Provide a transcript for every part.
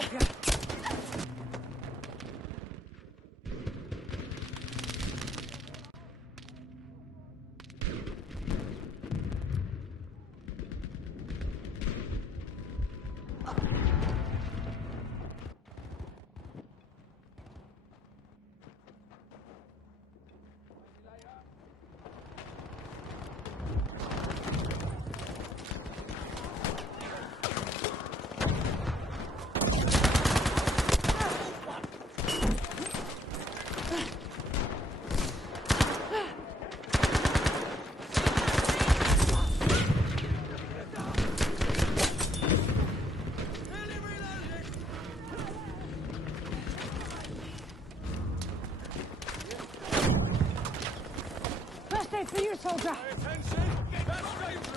help you. For you, soldier. Attention! That's dangerous!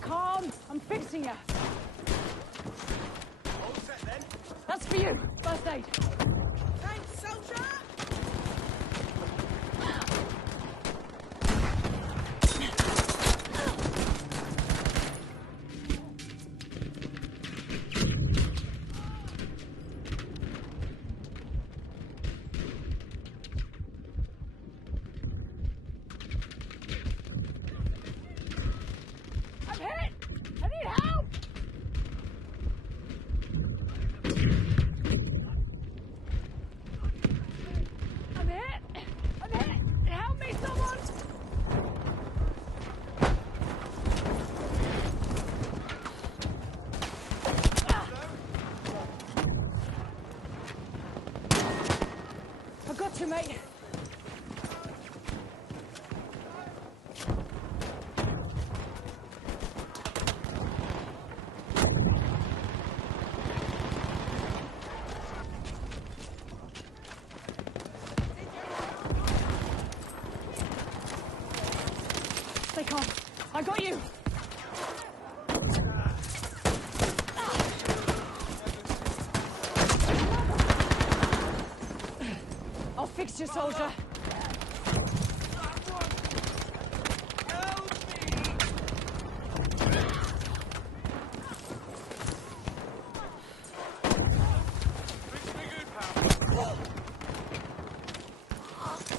Calm. I'm fixing you. All set then? That's for you. First aid. Thanks, soldier! Mate. Stay calm. I got you. I'll fix you, soldier.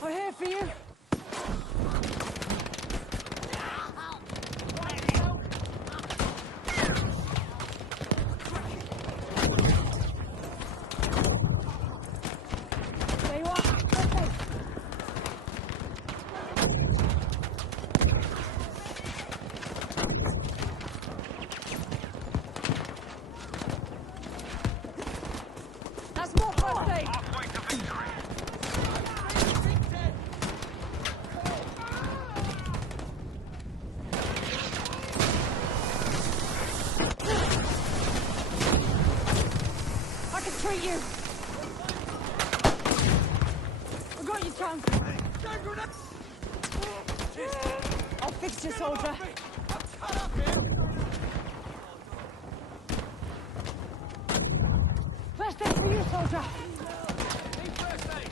I'm here for you. There you are. Okay. That's more first aid. Halfway to victory! I can treat you. I got your tongue. I'll fix you, soldier. First aid for you, soldier. Need first aid!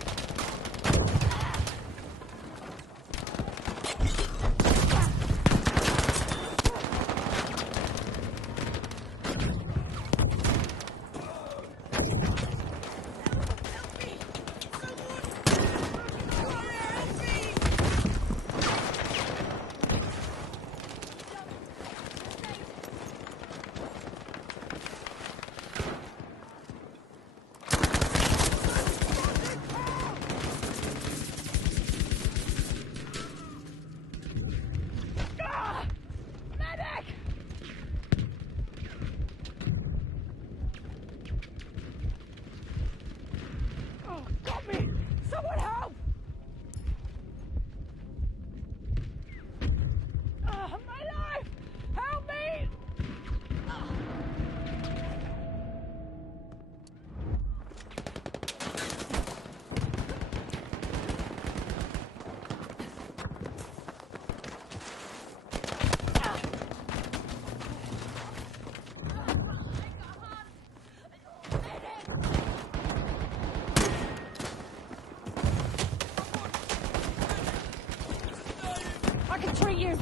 treat you.